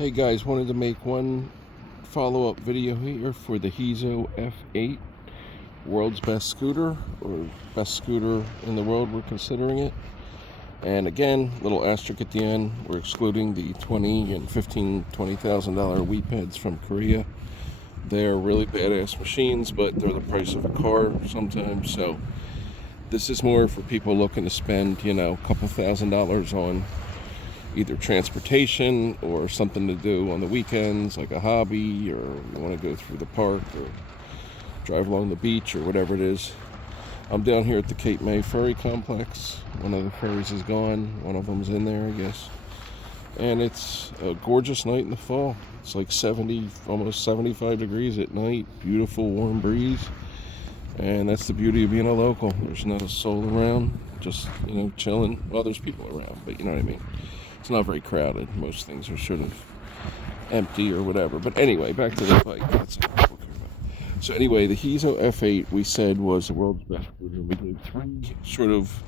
Hey guys, wanted to make one follow-up video here for the Hezzo F8, world's best scooter, or best scooter in the world, we're considering it. And again, little asterisk at the end, we're excluding the $20,000 and $20,000 weepheads from Korea. They're really badass machines, but they're the price of a car sometimes, so this is more for people looking to spend, a couple $1,000s on either transportation or something to do on the weekends, like a hobby, or you want to go through the park or drive along the beach or whatever it is. I'm down here at the Cape May Ferry Complex. One of the ferries is gone. One of them's in there, I guess. And it's a gorgeous night in the fall. It's like 70, almost 75 degrees at night. Beautiful warm breeze. And that's the beauty of being a local. There's not a soul around, just, chilling. Well, there's people around, but you know what I mean. It's not very crowded. Most things are sort of empty or whatever. But anyway, back to the bike. That's what we're talking about. So anyway, the Hezzo F8 we said was the world's best scooter. We gave three sort of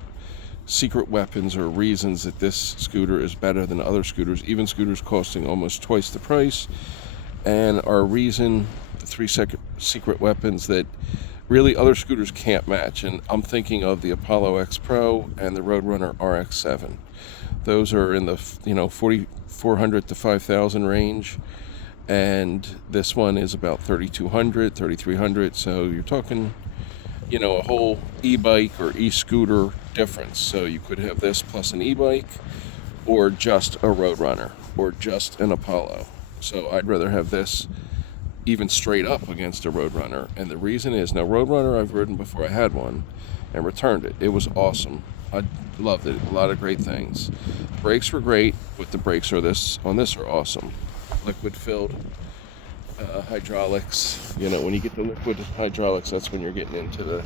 secret weapons or reasons that this scooter is better than other scooters, even scooters costing almost twice the price. And our reason, the three secret weapons that really other scooters can't match. And I'm thinking of the Apollo X Pro and the Roadrunner RX-7. Those are in the 4,400 to 5,000 range, and this one is about 3,200, 3,300. So you're talking, a whole e-bike or e-scooter difference. So you could have this plus an e-bike, or just a Roadrunner, or just an Apollo. So I'd rather have this even straight up against a Roadrunner. And the reason is, now Roadrunner I've ridden before. I had one and returned it. It was awesome. I loved it. A lot of great things. Brakes were great, but the brakes on this are awesome. Liquid filled hydraulics. When you get the liquid hydraulics, that's when you're getting into the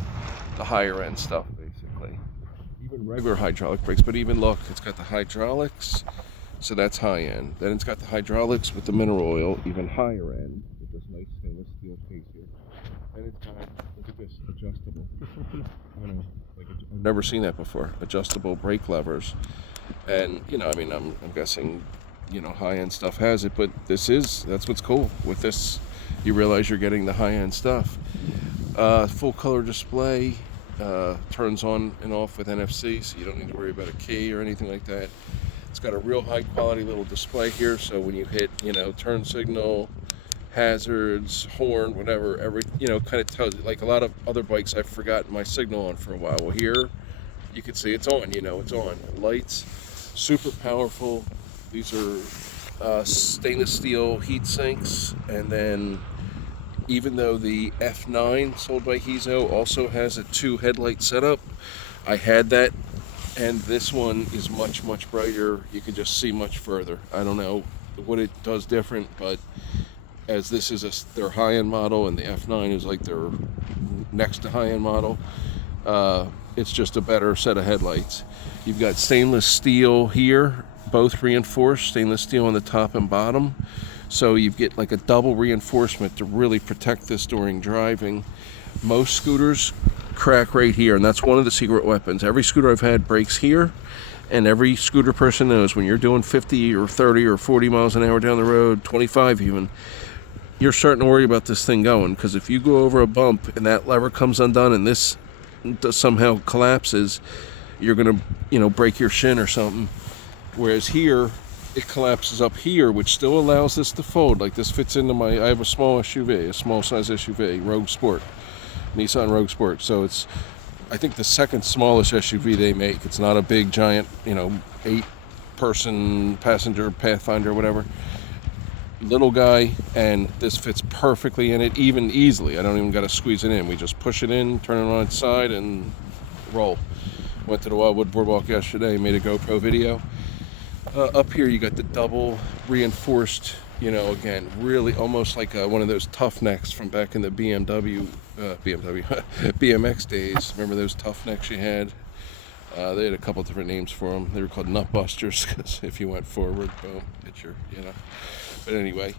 higher end stuff, basically. Even regular hydraulic brakes, but even look, it's got the hydraulics, so that's high end. Then it's got the hydraulics with the mineral oil, even higher end, with this nice stainless steel case here. And it's got, look at this, adjustable. I know, I've never seen that before. Adjustable brake levers. And, I'm guessing, high-end stuff has it, but that's what's cool. With this, you realize you're getting the high-end stuff. Full color display, turns on and off with NFC, so you don't need to worry about a key or anything like that. It's got a real high-quality little display here, so when you hit, turn signal, hazards, horn, whatever, kind of tells you. Like a lot of other bikes, I've forgotten my signal on for a while. Well, here you can see it's on. It's on. Lights, super powerful. These are stainless steel heat sinks. And then, even though the F9 sold by Hezzo also has a 2 headlight setup, I had that, and this one is much, much brighter. You can just see much further. I don't know what it does different, but as this is their high-end model, and the F9 is like their next to high-end model, it's just a better set of headlights. You've got stainless steel here, both reinforced, stainless steel on the top and bottom. So you get like a double reinforcement to really protect this during driving. Most scooters crack right here, and that's one of the secret weapons. Every scooter I've had breaks here, and every scooter person knows when you're doing 50 or 30 or 40 miles an hour down the road, 25 even, you're starting to worry about this thing going, because if you go over a bump and that lever comes undone and this somehow collapses, you're going to, break your shin or something. Whereas here, it collapses up here, which still allows this to fold. Like this fits into I have a small SUV, a small size SUV, Rogue Sport, Nissan Rogue Sport. So it's, I think, the second smallest SUV they make. It's not a big, giant, 8-person passenger Pathfinder, whatever. Little guy, and this fits perfectly in it, even easily. I don't even got to squeeze it in. We just push it in, turn it on its side, and roll. Went to the Wildwood Boardwalk yesterday, made a GoPro video. Up here you got the double reinforced, again, really almost like one of those tough necks from back in the BMX days. Remember those tough necks you had? They had a couple different names for them. They were called nut busters, because if you went forward, boom, hit your, But anyway,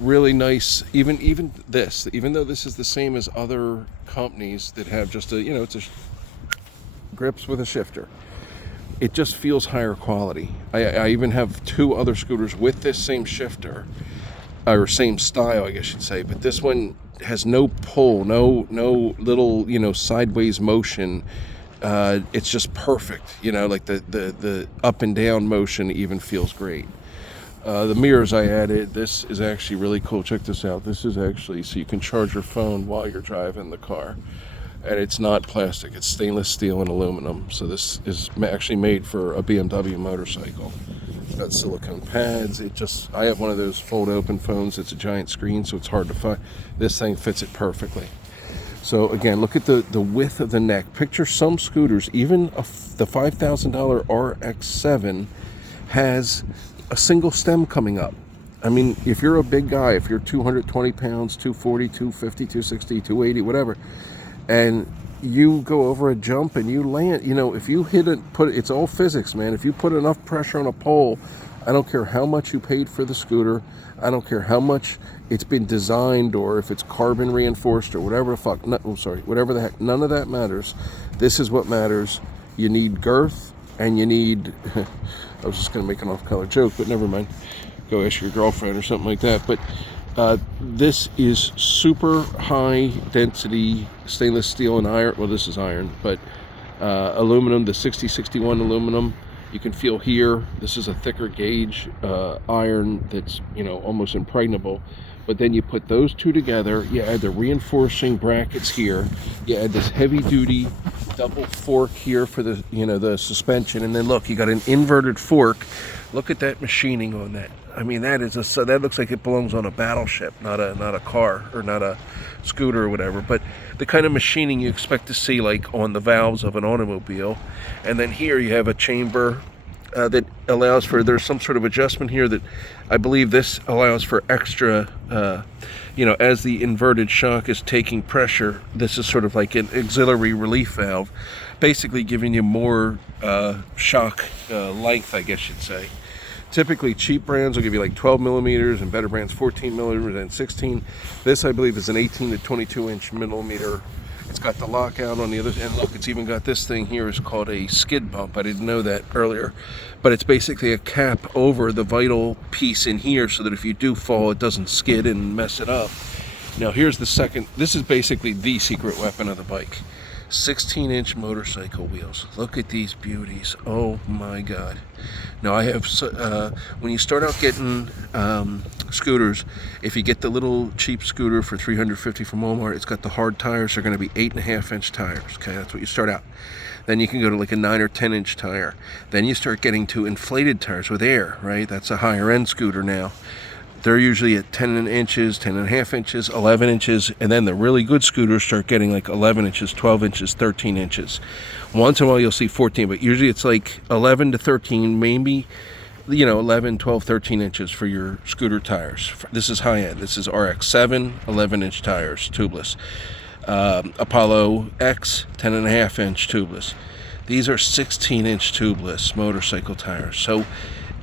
really nice. Even this, even though this is the same as other companies that have just it's a grips with a shifter. it just feels higher quality. I even have 2 other scooters with this same shifter, or same style, I guess you'd say, but this one has no pull, no little, you know, sideways motion. It's just perfect, you know, like the up and down motion even feels great. The mirrors I added, this is actually really cool. Check this out. This is actually so you can charge your phone while you're driving the car. And it's not plastic, it's stainless steel and aluminum. So this is actually made for a BMW motorcycle. It's got silicone pads. I have one of those fold open phones. It's a giant screen, so it's hard to find. This thing fits it perfectly. So again, look at the width of the neck. Picture some scooters, even the $5,000 RX-7 has a single stem coming up. I mean, if you're a big guy, if you're 220 pounds, 240, 250, 260, 280, whatever, and you go over a jump and you land, you know, if you hit it, it's all physics, man. If you put enough pressure on a pole, I don't care how much you paid for the scooter, I don't care how much it's been designed or if it's carbon reinforced or whatever the fuck, whatever the heck, none of that matters. This is what matters. You need girth and you need, I was just going to make an off-color joke, but never mind. Go ask your girlfriend or something like that. But this is super high density stainless steel and iron. Well, this is iron, but aluminum, the 6061 aluminum. You can feel here, this is a thicker gauge iron that's, you know, almost impregnable. But then you put those two together, you add the reinforcing brackets here, you add this heavy duty double fork here for the, you know, the suspension, and then look, you got an inverted fork. Look at that machining on that. I mean, that looks like it belongs on a battleship, not a car or not a scooter or whatever, but the kind of machining you expect to see like on the valves of an automobile. And then here you have a chamber that allows for, there's some sort of adjustment here that I believe this allows for extra, you know, as the inverted shock is taking pressure, this is sort of like an auxiliary relief valve, basically giving you more shock length, I guess you'd say. Typically cheap brands will give you like 12 millimeters and better brands 14 millimeters and 16. This I believe is an 18 to 22 inch millimeter. It's got the lockout on the other end. Look, it's even got this thing here is called a skid bump. I didn't know that earlier, but it's basically a cap over the vital piece in here so that if you do fall, it doesn't skid and mess it up. Now here's the second, this is basically the secret weapon of the bike. 16-inch motorcycle wheels. Look at these beauties. Oh my God. Now I have, when you start out getting scooters, if you get the little cheap scooter for $350 from Walmart, it's got the hard tires. They're going to be 8.5-inch tires. Okay, that's what you start out. Then you can go to like a 9 or 10-inch tire. Then you start getting to inflated tires with air, right? That's a higher end scooter now. They're usually at 10 inches, 10.5 inches, 11 inches, and then the really good scooters start getting like 11 inches, 12 inches, 13 inches. Once in a while you'll see 14, but usually it's like 11 to 13, maybe, you know, 11, 12, 13 inches for your scooter tires. This is high end. This is RX-7, 11-inch tires, tubeless. Apollo X, 10.5-inch tubeless. These are 16-inch tubeless motorcycle tires. So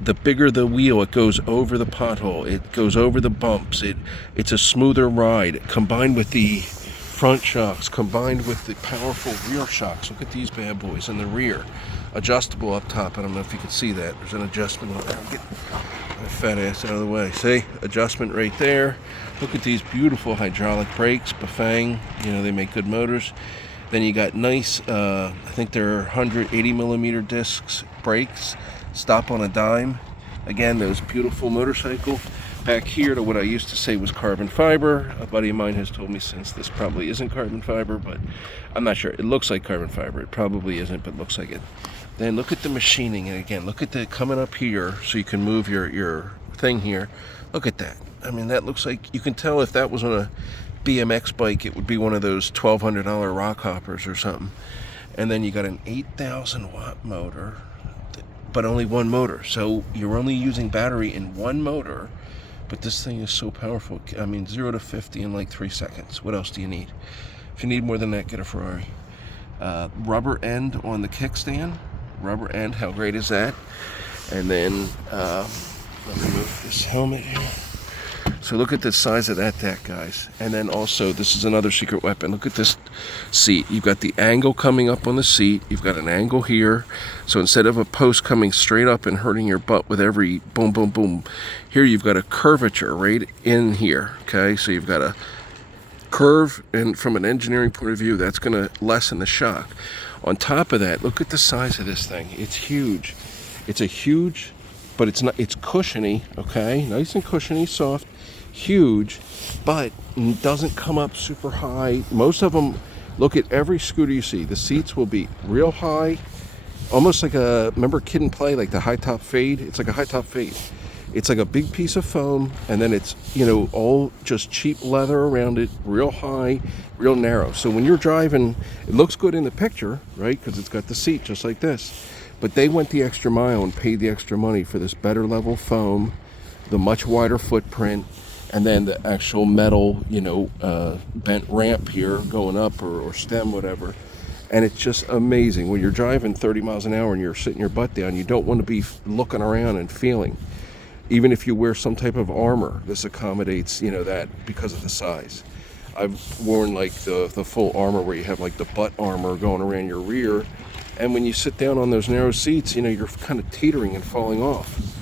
the bigger the wheel, it goes over the pothole, it goes over the bumps, it's a smoother ride, combined with the front shocks, combined with the powerful rear shocks. Look at these bad boys in the rear. Adjustable up top. I don't know if you can see that. There's an adjustment on there. Get my fat ass out of the way. See? Adjustment right there. Look at these beautiful hydraulic brakes. Bafang. You know, they make good motors. Then you got nice, I think they're 180 millimeter discs brakes. Stop on a dime. Again, those beautiful motorcycle. Back here to what I used to say was carbon fiber. A buddy of mine has told me since this probably isn't carbon fiber, but I'm not sure. It looks like carbon fiber. It probably isn't, but looks like it. Then look at the machining, and again, look at the coming up here so you can move your thing here. Look at that. I mean, that looks like, you can tell if that was on a BMX bike, it would be one of those $1,200 rock hoppers or something. And then you got an 8,000 watt motor, but only one motor. So you're only using battery in one motor, but this thing is so powerful. I mean, 0 to 50 in like 3 seconds. What else do you need? If you need more than that, get a Ferrari. Rubber end on the kickstand. Rubber end, how great is that? And then, let me move this helmet here. So look at the size of that deck, guys. And then also, this is another secret weapon. Look at this seat. You've got the angle coming up on the seat. You've got an angle here. So instead of a post coming straight up and hurting your butt with every boom, boom, boom, here you've got a curvature right in here, okay? So you've got a curve, and from an engineering point of view, that's going to lessen the shock. On top of that, look at the size of this thing. It's huge. It's a huge, but it's not, it's cushiony, okay? Nice and cushiony, soft. Huge, but doesn't come up super high. Most of them, look at every scooter you see, the seats will be real high, almost like a, remember Kid and Play, like the high top fade? It's like a high top fade. It's like a big piece of foam, and then it's, you know, all just cheap leather around it, real high, real narrow. So when you're driving, it looks good in the picture, right? Because it's got the seat just like this. But they went the extra mile and paid the extra money for this better level foam, the much wider footprint, and then the actual metal, you know, bent ramp here going up, or stem, whatever. And it's just amazing. When you're driving 30 miles an hour and you're sitting your butt down, you don't want to be looking around and feeling. Even if you wear some type of armor, this accommodates, you know, that because of the size. I've worn like the full armor where you have like the butt armor going around your rear. And when you sit down on those narrow seats, you know, you're kind of teetering and falling off.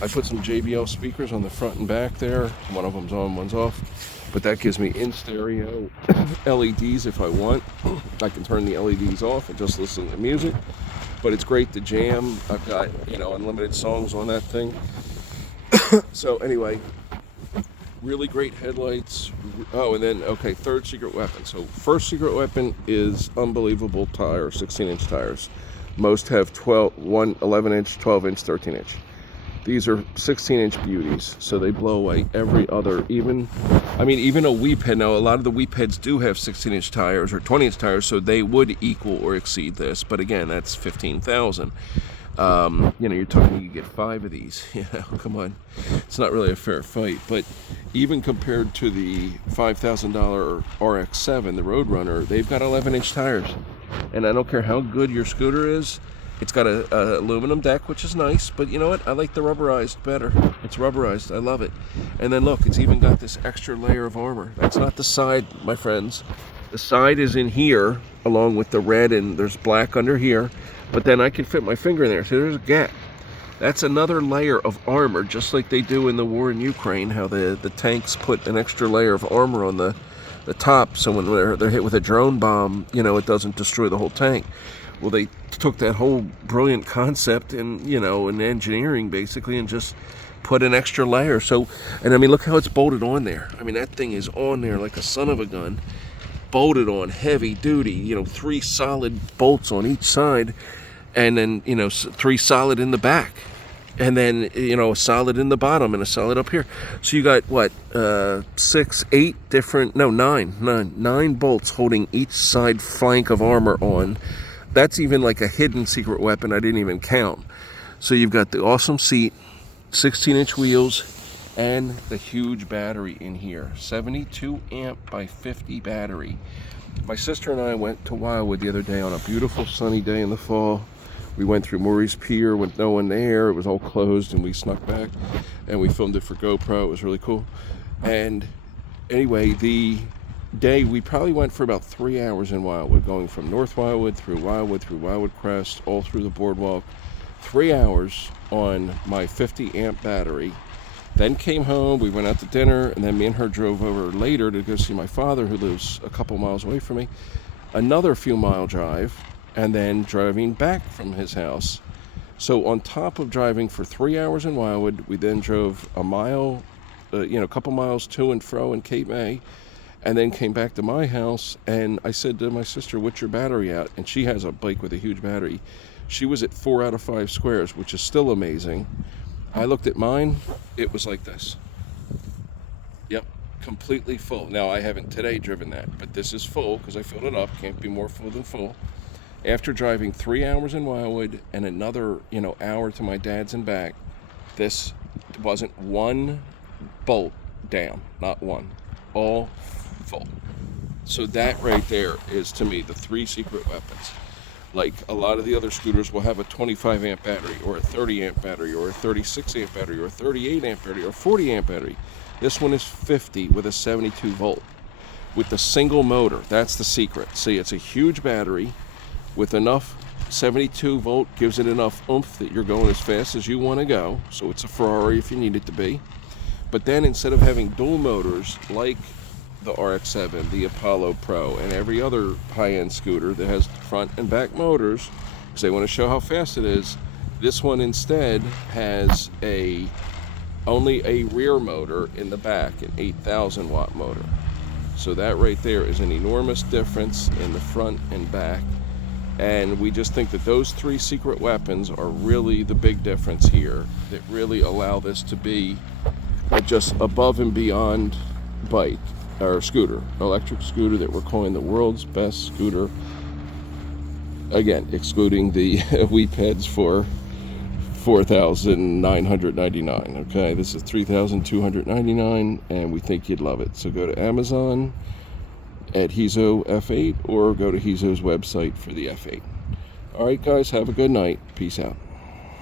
I put some JBL speakers on the front and back there. One of them's on, one's off. But that gives me in stereo LEDs if I want. I can turn the LEDs off and just listen to music. But it's great to jam. I've got, you know, unlimited songs on that thing. So anyway, really great headlights. Oh, and then, okay, third secret weapon. So first secret weapon is unbelievable tires, 16-inch tires. Most have 11-inch, 12-inch, 13-inch. These are 16-inch beauties, so they blow away every other, even a weep head. Now, a lot of the weep heads do have 16-inch tires or 20-inch tires, so they would equal or exceed this. But again, that's $15,000. You know, you're talking, you get 5 of these. You know, come on, it's not really a fair fight. But even compared to the $5,000 RX-7, the Roadrunner, they've got 11-inch tires, and I don't care how good your scooter is. It's got a aluminum deck, which is nice, but you know what? I like the rubberized better. It's rubberized. I love it. And then look, it's even got this extra layer of armor. That's not the side, my friends. The side is in here, along with the red, and there's black under here. But then I can fit my finger in there, so there's a gap. That's another layer of armor, just like they do in the war in Ukraine, how the tanks put an extra layer of armor on the top, so when they're hit with a drone bomb, you know, it doesn't destroy the whole tank. Well, they took that whole brilliant concept and, you know, in engineering basically, and just put an extra layer. So, and I mean, look how it's bolted on there. I mean, that thing is on there like a son of a gun, bolted on, heavy duty, you know, 3 solid bolts on each side, and then, you know, 3 solid in the back, and then, you know, a solid in the bottom and a solid up here. So you got what, 6, 8 different, no, 9 bolts holding each side flank of armor on. That's even like a hidden secret weapon I didn't even count. So you've got the awesome seat, 16-inch wheels, and the huge battery in here. 72 amp by 50 battery. My sister and I went to Wildwood the other day on a beautiful sunny day in the fall. We went through Maury's Pier with no one there. It was all closed, and we snuck back and we filmed it for GoPro. It was really cool. And anyway, the day we probably went for about 3 hours in Wildwood, going from North Wildwood through Wildwood Crest, all through the boardwalk. 3 hours on my 50 amp battery. Then came home, we went out to dinner, and then me and her drove over later to go see my father, who lives a couple miles away from me. Another few mile drive, and then driving back from his house. So on top of driving for 3 hours in Wildwood, we then drove a mile, a couple miles to and fro in Cape May, and then came back to my house, and I said to my sister, "What's your battery at?" And she has a bike with a huge battery. She was at 4 out of 5 squares, which is still amazing. I looked at mine, it was like this. Yep, completely full. Now, I haven't today driven that, but this is full because I filled it up. Can't be more full than full. After driving 3 hours in Wildwood and another, hour to my dad's and back, this wasn't one bolt down, not one, all full. So that right there is, to me, the 3 secret weapons. Like a lot of the other scooters will have a 25 amp battery or a 30 amp battery or a 36 amp battery or a 38 amp battery or a 40 amp battery. This one is 50 with a 72 volt with the single motor. That's the secret. See, it's a huge battery with enough 72 volt, gives it enough oomph that you're going as fast as you want to go. So it's a Ferrari if you need it to be. But then instead of having dual motors like the RX-7, the Apollo Pro, and every other high-end scooter that has front and back motors, because they want to show how fast it is, this one instead has only a rear motor in the back, an 8,000 watt motor. So that right there is an enormous difference in the front and back. And we just think that those three secret weapons are really the big difference here, that really allow this to be just above and beyond bike or scooter, electric scooter that we're calling the world's best scooter. Again, excluding the weep heads for $4,999. Okay, this is $3,299, and we think you'd love it. So go to Amazon at Hezzo F8 or go to Hezzo's website for the F8. All right, guys, have a good night. Peace out.